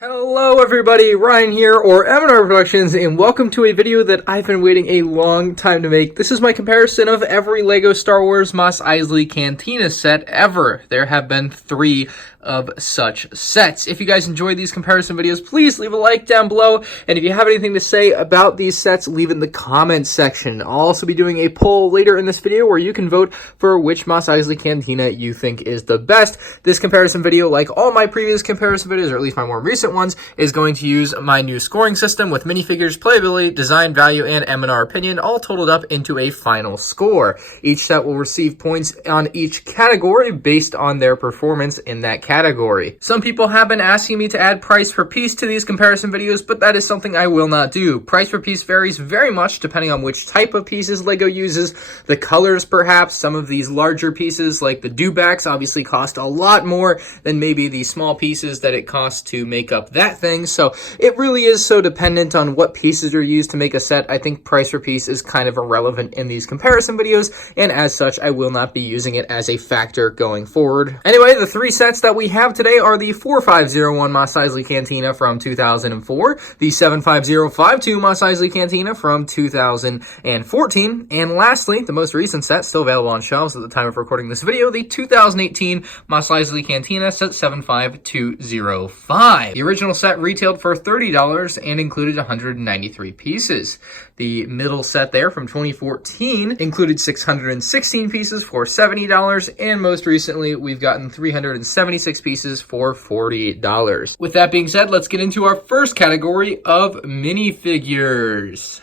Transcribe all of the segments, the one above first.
Hello everybody, Ryan here, or MandRproductions, and welcome to a video that I've been waiting a long time to make. This is my comparison of every LEGO Star Wars Mos Eisley Cantina set ever. There have been 3 of such sets. If you guys enjoyed these comparison videos, please leave a like down below, and if you have anything to say about these sets, leave it in the comments section. I'll also be doing a poll later in this video where you can vote for which Mos Eisley Cantina you think is the best. This comparison video, like all my previous comparison videos, or at least my more recent ones, is going to use my new scoring system with minifigures, playability, design, value, and M&R opinion, all totaled up into a final score. Each set will receive points on each category based on their performance in that category. Some people have been asking me to add price per piece to these comparison videos, but that is something I will not do. Price per piece varies very much depending on which type of pieces LEGO uses, the colors perhaps. Some of these larger pieces like the dewbacks obviously cost a lot more than maybe the small pieces that it costs to make up that thing, so it really is so dependent on what pieces are used to make a set. I think price per piece is kind of irrelevant in these comparison videos, and as such, I will not be using it as a factor going forward. Anyway, the 3 sets that we have today are the 4501 Mos Eisley Cantina from 2004, the 75052 Mos Eisley Cantina from 2014, and lastly, the most recent set, still available on shelves at the time of recording this video, the 2018 Mos Eisley Cantina set 75205. The original set retailed for $30 and included 193 pieces. The middle set there from 2014 included 616 pieces for $70, and most recently we've gotten 376 pieces for $40. With that being said, let's get into our first category of minifigures.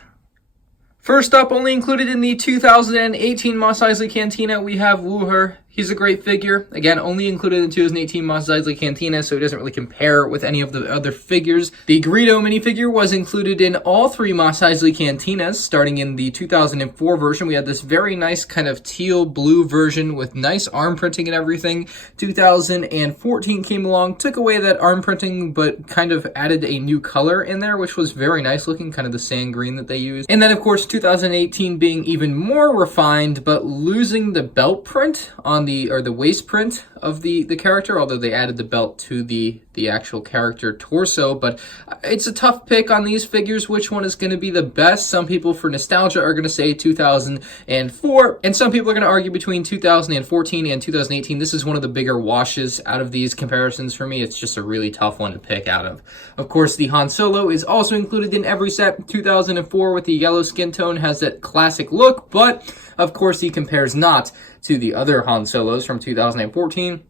First up, only included in the 2018 Mos Eisley Cantina, we have Wooher. He's a great figure. Again, only included in 2018 Mos Eisley Cantina, so he doesn't really compare with any of the other figures. The Greedo minifigure was included in all 3 Mos Eisley Cantinas. Starting in the 2004 version, we had this very nice kind of teal blue version with nice arm printing and everything. 2014 came along, took away that arm printing, but kind of added a new color in there, which was very nice looking, kind of the sand green that they used. And then, of course, 2018 being even more refined, but losing the belt print on the waist print of the character, although they added the belt to the actual character torso. But it's a tough pick on these figures, which one is going to be the best. Some people for nostalgia are going to say 2004, and some people are going to argue between 2014 and 2018. This is one of the bigger washes out of these comparisons for me. It's just a really tough one to pick out of. Of course, the Han Solo is also included in every set. 2004 with the yellow skin tone has that classic look, but of course he compares not to the other Han Solos from 2014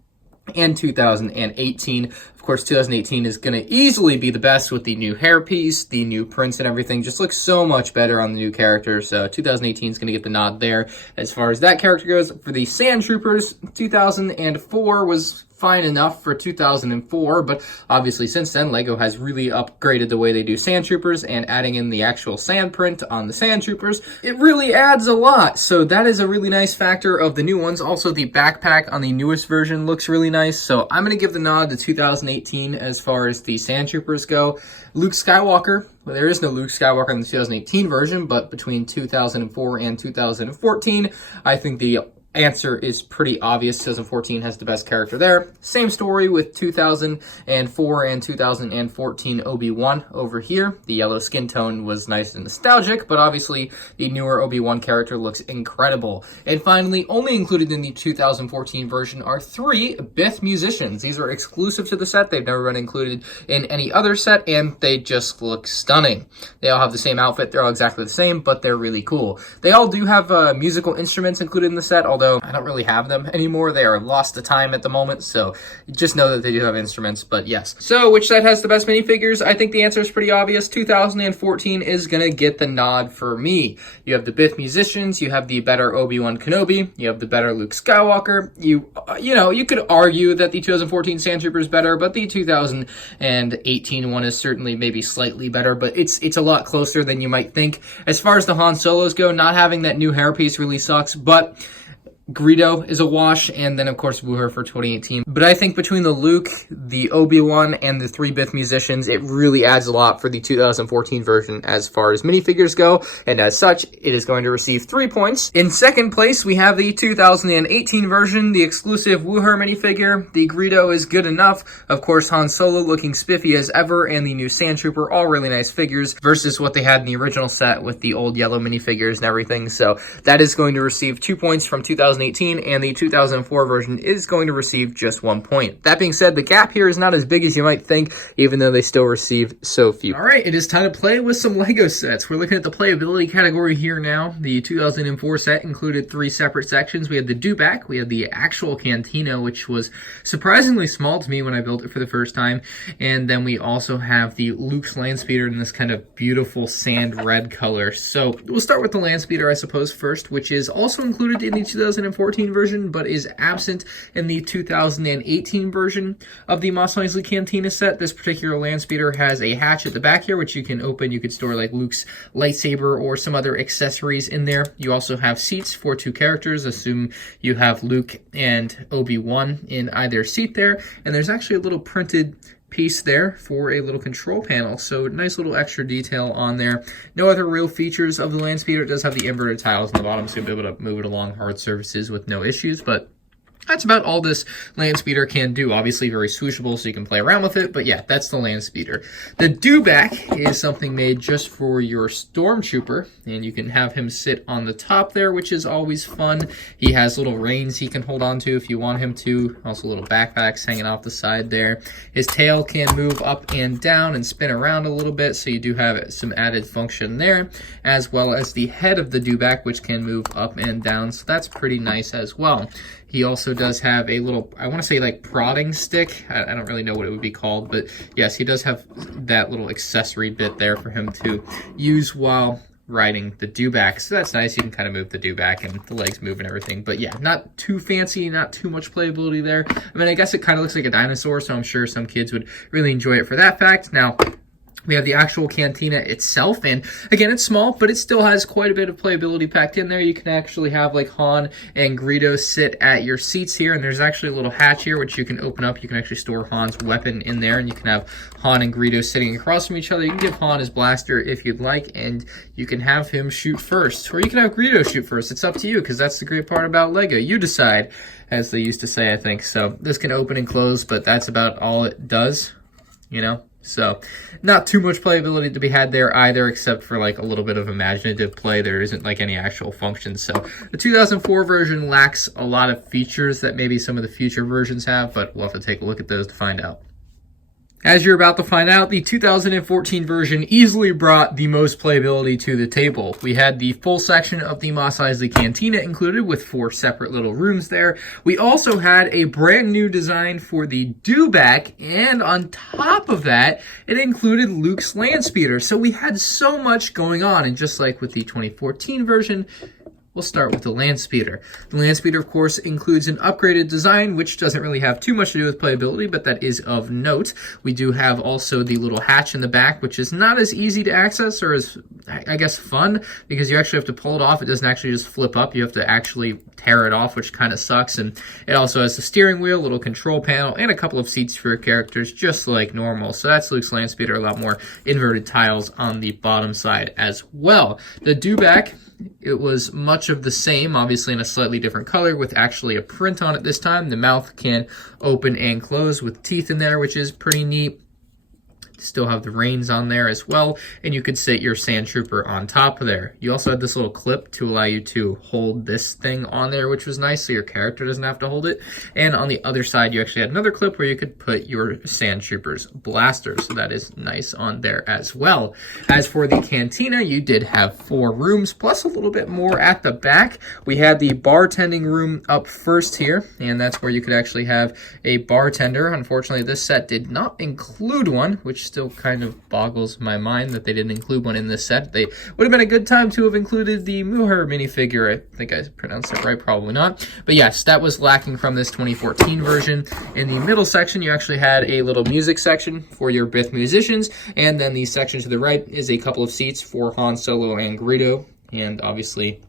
and 2018. Of course, 2018 is going to easily be the best with the new hairpiece, the new prints and everything. Just looks so much better on the new character, so 2018 is going to get the nod there. As far as that character goes, for the Sandtroopers, 2004 was fine enough for 2004, but obviously since then LEGO has really upgraded the way they do Sandtroopers, and adding in the actual sand print on the Sandtroopers, it really adds a lot. So that is a really nice factor of the new ones. Also, the backpack on the newest version looks really nice, so I'm going to give the nod to 2018 as far as the Sandtroopers go. Luke Skywalker, well, there is no Luke Skywalker in the 2018 version, but between 2004 and 2014, I think the answer is pretty obvious. 2014 has the best character there. Same story with 2004 and 2014 Obi-Wan over here. The yellow skin tone was nice and nostalgic, but obviously the newer Obi-Wan character looks incredible. And finally, only included in the 2014 version are 3 Bith musicians. These are exclusive to the set. They've never been included in any other set, and they just look stunning. They all have the same outfit. They're all exactly the same, but they're really cool. They all do have musical instruments included in the set, although I don't really have them anymore. They are lost to time at the moment, so just know that they do have instruments, but yes. So, which set has the best minifigures? I think the answer is pretty obvious. 2014 is gonna get the nod for me. You have the Bith musicians, you have the better Obi-Wan Kenobi, you have the better Luke Skywalker. You know, you could argue that the 2014 Sandtrooper is better, but the 2018 one is certainly maybe slightly better, but it's a lot closer than you might think. As far as the Han Solos go, not having that new hairpiece really sucks, but Greedo is a wash, and then of course Wooher for 2018. But I think between the Luke, the Obi-Wan, and the 3 Biff musicians, it really adds a lot for the 2014 version as far as minifigures go, and as such, it is going to receive 3 points. In second place, we have the 2018 version, the exclusive Wooher minifigure. The Greedo is good enough. Of course, Han Solo looking spiffy as ever, and the new Sandtrooper, all really nice figures, versus what they had in the original set with the old yellow minifigures and everything. So that is going to receive 2 points from 2018, and the 2004 version is going to receive just 1 point. That being said, the gap here is not as big as you might think, even though they still receive so few. All right, it is time to play with some Lego sets. We're looking at the playability category here now. The 2004 set included 3 separate sections. We had the Dewback, we had the actual Cantina, which was surprisingly small to me when I built it for the first time, and then we also have the Luke's Landspeeder in this kind of beautiful sand red color. So we'll start with the Landspeeder, I suppose, first, which is also included in the 2014 version, but is absent in the 2018 version of the Mos Eisley Cantina set. This particular Landspeeder has a hatch at the back here, which you can open. You could store like Luke's lightsaber or some other accessories in there. You also have seats for 2 characters. Assume you have Luke and Obi-Wan in either seat there. And there's actually a little printed piece there for a little control panel, so nice little extra detail on there. No other real features of the Landspeeder. It does have the inverted tiles on the bottom, so you'll be able to move it along hard surfaces with no issues, but that's about all this Landspeeder can do. Obviously very swooshable, so you can play around with it, but yeah, that's the Landspeeder. The Dewback is something made just for your Stormtrooper, and you can have him sit on the top there, which is always fun. He has little reins he can hold on to if you want him to. Also little backpacks hanging off the side there. His tail can move up and down and spin around a little bit, so you do have some added function there, as well as the head of the Dewback, which can move up and down, so that's pretty nice as well. He also does have a little, I want to say like prodding stick. I don't really know what it would be called, but yes, he does have that little accessory bit there for him to use while riding the Dewback. So that's nice. You can kind of move the Dewback and the legs move and everything. But yeah, not too fancy, not too much playability there. I mean, I guess it kind of looks like a dinosaur, so I'm sure some kids would really enjoy it for that fact. Now, we have the actual Cantina itself, and again, it's small, but it still has quite a bit of playability packed in there. You can actually have like Han and Greedo sit at your seats here, and there's actually a little hatch here which you can open up. You can actually store Han's weapon in there, and you can have Han and Greedo sitting across from each other. You can give Han his blaster if you'd like, and you can have him shoot first, or you can have Greedo shoot first. It's up to you, because that's the great part about Lego. You decide, as they used to say, I think. So this can open and close, but that's about all it does, you know? So not too much playability to be had there either, except for like a little bit of imaginative play. There isn't like any actual function. So the 2004 version lacks a lot of features that maybe some of the future versions have, but we'll have to take a look at those to find out. As you're about to find out, the 2014 version easily brought the most playability to the table. We had the full section of the Mos Eisley Cantina included with 4 separate little rooms there. We also had a brand new design for the Dewback, and on top of that, it included Luke's Landspeeder. So we had so much going on, and just like with the 2014 version, we'll start with the Landspeeder. The Landspeeder, of course, includes an upgraded design, which doesn't really have too much to do with playability, but that is of note. We do have also the little hatch in the back, which is not as easy to access or as, I guess, fun, because you actually have to pull it off. It doesn't actually just flip up. You have to actually tear it off, which kind of sucks. And it also has the steering wheel, little control panel, and a couple of seats for your characters, just like normal. So that's Luke's Landspeeder, a lot more inverted tiles on the bottom side as well. The Dewback, it was much of the same, obviously in a slightly different color with actually a print on it this time. The mouth can open and close with teeth in there, which is pretty neat. Still have the reins on there as well, and you could sit your Sandtrooper on top of there. You also had this little clip to allow you to hold this thing on there, which was nice, so your character doesn't have to hold it. And on the other side, you actually had another clip where you could put your Sandtrooper's blaster, so that is nice on there as well. As for the Cantina, you did have 4 rooms, plus a little bit more at the back. We had the bartending room up first here, and that's where you could actually have a bartender. Unfortunately, this set did not include one, which still kind of boggles my mind that they didn't include one in this set. They would have been a good time to have included the Wooher minifigure. I think I pronounced it right, probably not. But yes, that was lacking from this 2014 version. In the middle section, you actually had a little music section for your Biff musicians, and then the section to the right is a couple of seats for Han Solo and Greedo, and obviously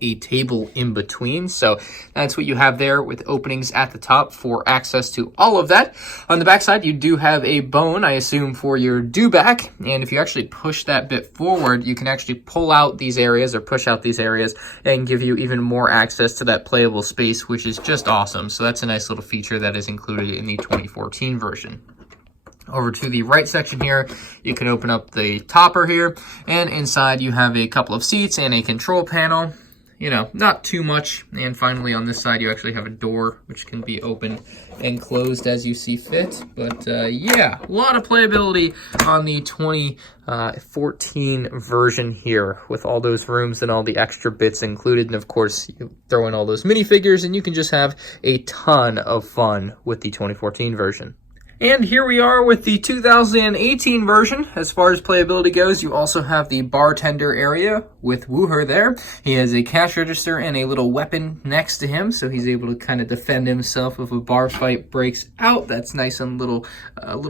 a table in between. So that's what you have there, with openings at the top for access to all of that. On the back side, you do have a bone, I assume, for your dewback. And if you actually push that bit forward, you can actually pull out these areas or push out these areas and give you even more access to that playable space, which is just awesome. So that's a nice little feature that is included in the 2014 version. Over to the right section here, you can open up the topper here, and inside you have a couple of seats and a control panel. You know, not too much. And finally on this side, you actually have a door which can be opened and closed as you see fit. But yeah, a lot of playability on the 2014 version here, with all those rooms and all the extra bits included. And of course, you throw in all those minifigures and you can just have a ton of fun with the 2014 version. And here we are with the 2018 version. As far as playability goes, you also have the bartender area with Wooher there. He has a cash register and a little weapon next to him, so he's able to kind of defend himself if a bar fight breaks out. That's nice and little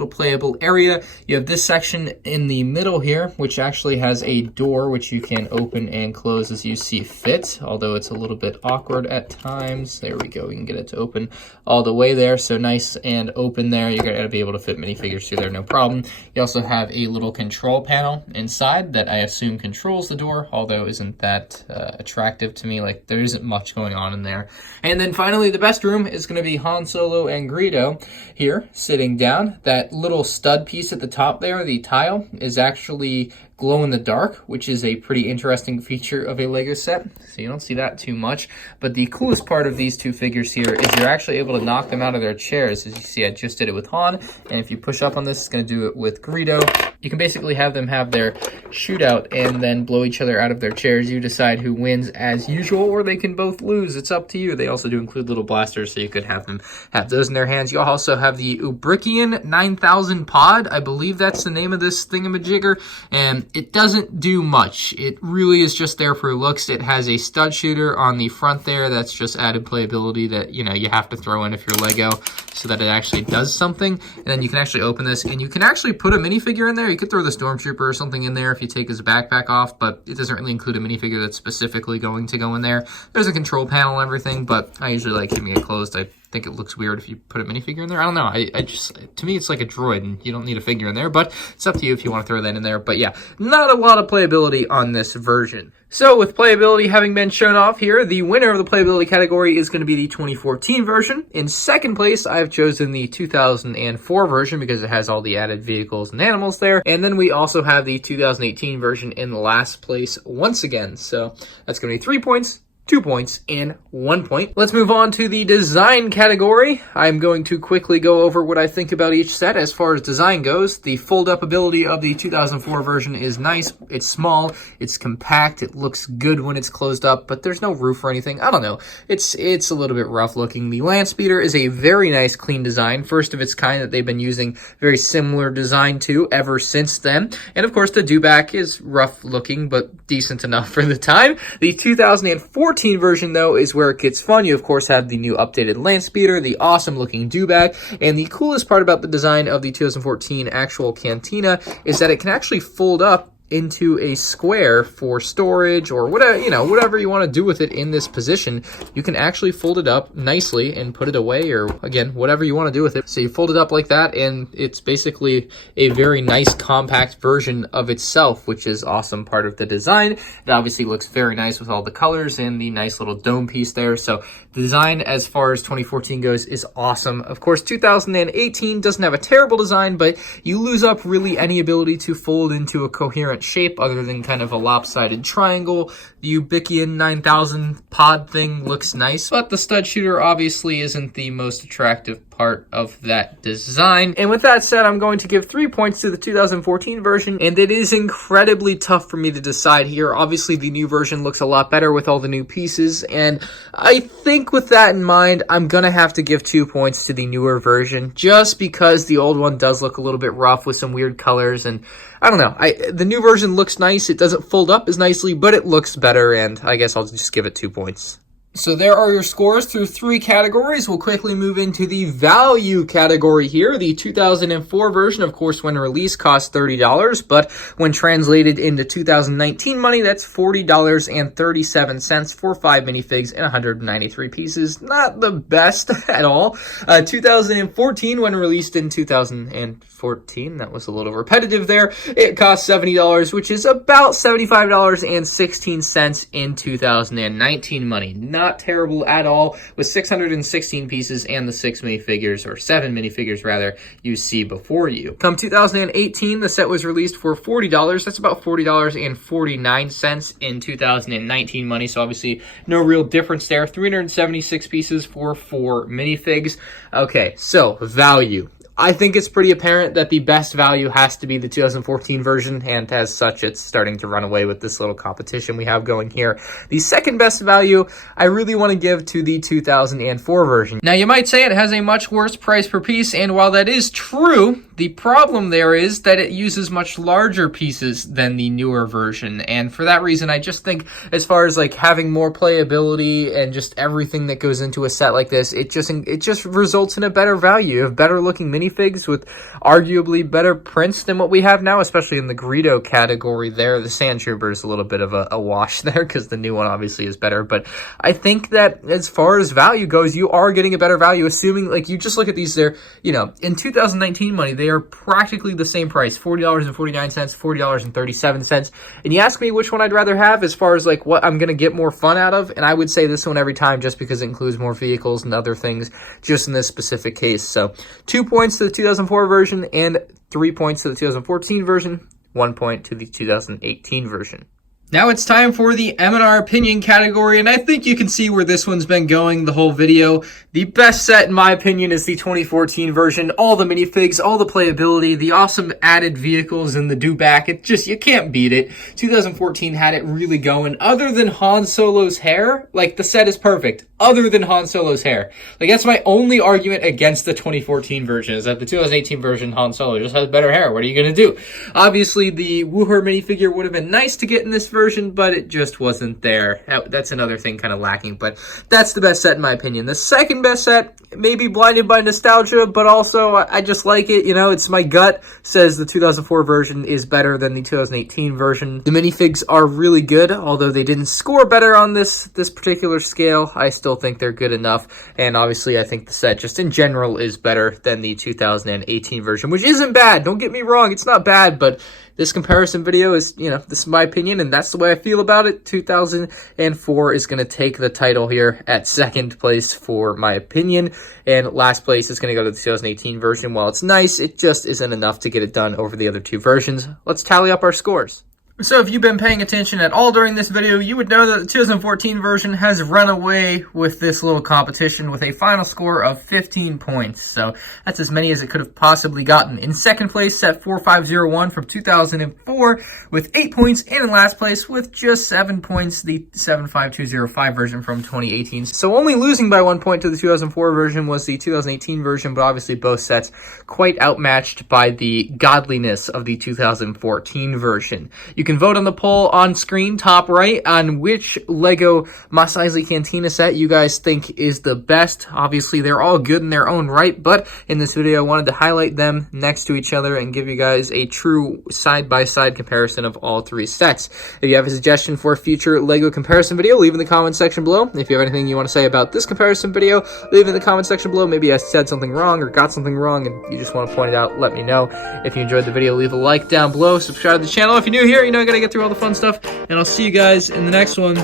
playable area. You have this section in the middle here, which actually has a door which you can open and close as you see fit, although it's a little bit awkward at times. There we go. We can get it to open all the way there, so nice and open there. You're going to be able to fit minifigures through there, no problem. You also have a little control panel inside that I assume controls the door, although isn't that attractive to me. Like, there isn't much going on in there. And then finally, the best room is going to be Han Solo and Greedo here sitting down. That little stud piece at the top there, the tile, is actually glow in the dark, which is a pretty interesting feature of a Lego set, so you don't see that too much. But the coolest part of these two figures here is you're actually able to knock them out of their chairs. As you see, I just did it with Han, and if you push up on this, it's going to do it with Greedo. You can basically have them have their shootout and then blow each other out of their chairs. You decide who wins as usual, or they can both lose. It's up to you. They also do include little blasters, so you could have them have those in their hands. You also have the Ubrikian 9000 pod. I believe that's the name of this thingamajigger, and it doesn't do much. It really is just there for looks. It has a stud shooter on the front there. That's just added playability that, you know, you have to throw in if you're Lego so that it actually does something. And then you can actually open this and you can actually put a minifigure in there. You could throw the Stormtrooper or something in there if you take his backpack off, but it doesn't really include a minifigure that's specifically going to go in there. There's a control panel and everything, but I usually like keeping it closed. I think it looks weird if you put a minifigure in there. I don't know. I just, to me, it's like a droid and you don't need a figure in there, but it's up to you if you want to throw that in there. But yeah, not a lot of playability on this version. So with playability having been shown off here, the winner of the playability category is going to be the 2014 version. In second place, I've chosen the 2004 version because it has all the added vehicles and animals there. And then we also have the 2018 version in last place once again. So that's going to be 3 points, 2 points, and 1 point. Let's move on to the design category. I'm going to quickly go over what I think about each set as far as design goes. The fold-up ability of the 2004 version is nice. It's small, it's compact, it looks good when it's closed up, but there's no roof or anything. I don't know. It's a little bit rough looking. The land speeder is a very nice, clean design. First of its kind that they've been using very similar design to ever since then. And of course, the dewback is rough looking, but decent enough for the time. The 2014 version, though, is where it gets fun. You, of course, have the new updated land speeder, the awesome looking dewback, and the coolest part about the design of the 2014 actual Cantina is that it can actually fold up into a square for storage or whatever, you know, whatever you want to do with it in this position. You can actually fold it up nicely and put it away, or again, whatever you want to do with it. So you fold it up like that and it's basically a very nice compact version of itself, which is awesome part of the design. It obviously looks very nice with all the colors and the nice little dome piece there. So the design as far as 2014 goes is awesome. Of course, 2018 doesn't have a terrible design, but you lose up really any ability to fold into a coherent shape other than kind of a lopsided triangle. The Ubrikian 9000 pod thing looks nice, but the stud shooter obviously isn't the most attractive part of that design. And with that said, I'm going to give 3 points to the 2014 version, and it is incredibly tough for me to decide here. Obviously, the new version looks a lot better with all the new pieces, and I think with that in mind, I'm gonna have to give 2 points to the newer version, just because the old one does look a little bit rough with some weird colors, and I don't know. The new version looks nice. It doesn't fold up as nicely, but it looks better, and I guess I'll just give it 2 points. So there are your scores through 3 categories. We'll quickly move into the value category here. The 2004 version, of course, when released, cost $30, but when translated into 2019 money, that's $40.37 for 5 minifigs and 193 pieces. Not the best at all. 2014, when released in 2014, that was a little repetitive there, it cost $70, which is about $75.16 in 2019 money. Not terrible at all, with 616 pieces and the 6 minifigures, or 7 minifigures rather, you see before you. Come 2018, the set was released for $40. That's about $40.49 in 2019 money, so obviously no real difference there. 376 pieces for 4 minifigs. Okay, so value. I think it's pretty apparent that the best value has to be the 2014 version, and as such, it's starting to run away with this little competition we have going here. The second best value, I really want to give to the 2004 version. Now, you might say it has a much worse price per piece, and while that is true, the problem there is that it uses much larger pieces than the newer version, and for that reason, I just think as far as like having more playability and just everything that goes into a set like this, it just results in a better value. You have better looking minifigs with arguably better prints than what we have now, especially in the Greedo category there. The Sandtrooper is a little bit of a wash there because the new one obviously is better, but I think that as far as value goes, you are getting a better value, assuming like you just look at these there, you know, in 2019 money, they are practically the same price, $40.49, $40.37. And you ask me which one I'd rather have as far as like what I'm going to get more fun out of, and I would say this one every time just because it includes more vehicles and other things just in this specific case. So 2 points to the 2004 version and 3 points to the 2014 version, 1 point to the 2018 version. Now it's time for the M&R opinion category, and I think you can see where this one's been going the whole video. The best set, in my opinion, is the 2014 version. All the minifigs, all the playability, the awesome added vehicles in the do-back. It just, you can't beat it. 2014 had it really going. Other than Han Solo's hair, like, the set is perfect. Other than Han Solo's hair. Like, that's my only argument against the 2014 version, is that the 2018 version, Han Solo just has better hair. What are you going to do? Obviously, the Wooher minifigure would have been nice to get in this version, but it just wasn't there. That's another thing kind of lacking, but that's the best set in my opinion. The second best set, maybe blinded by nostalgia, but also I just like it. You know, it's my gut says the 2004 version is better than the 2018 version. The minifigs are really good, although they didn't score better on this particular scale. I still think they're good enough, and obviously I think the set just in general is better than the 2018 version, which isn't bad. Don't get me wrong, it's not bad, but this comparison video is, you know, this is my opinion, and that's the way I feel about it. 2004 is going to take the title here at second place for my opinion, and last place is going to go to the 2018 version. While it's nice, it just isn't enough to get it done over the other two versions. Let's tally up our scores. So if you've been paying attention at all during this video, you would know that the 2014 version has run away with this little competition with a final score of 15 points. So that's as many as it could have possibly gotten. In second place, set 4501 from 2004 with 8 points, and in last place with just 7 points, the 75205 version from 2018. So only losing by 1 point to the 2004 version was the 2018 version, but obviously both sets quite outmatched by the godliness of the 2014 version. You can vote on the poll on screen, top right, on which LEGO Mos Eisley Cantina set you guys think is the best. Obviously, they're all good in their own right, but in this video, I wanted to highlight them next to each other and give you guys a true side-by-side comparison of all three sets. If you have a suggestion for a future LEGO comparison video, leave in the comment section below. If you have anything you want to say about this comparison video, leave in the comment section below. Maybe I said something wrong or got something wrong and you just want to point it out, let me know. If you enjoyed the video, leave a like down below. Subscribe to the channel if you're new here. You know I gotta get through all the fun stuff, and I'll see you guys in the next one.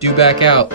Do back out.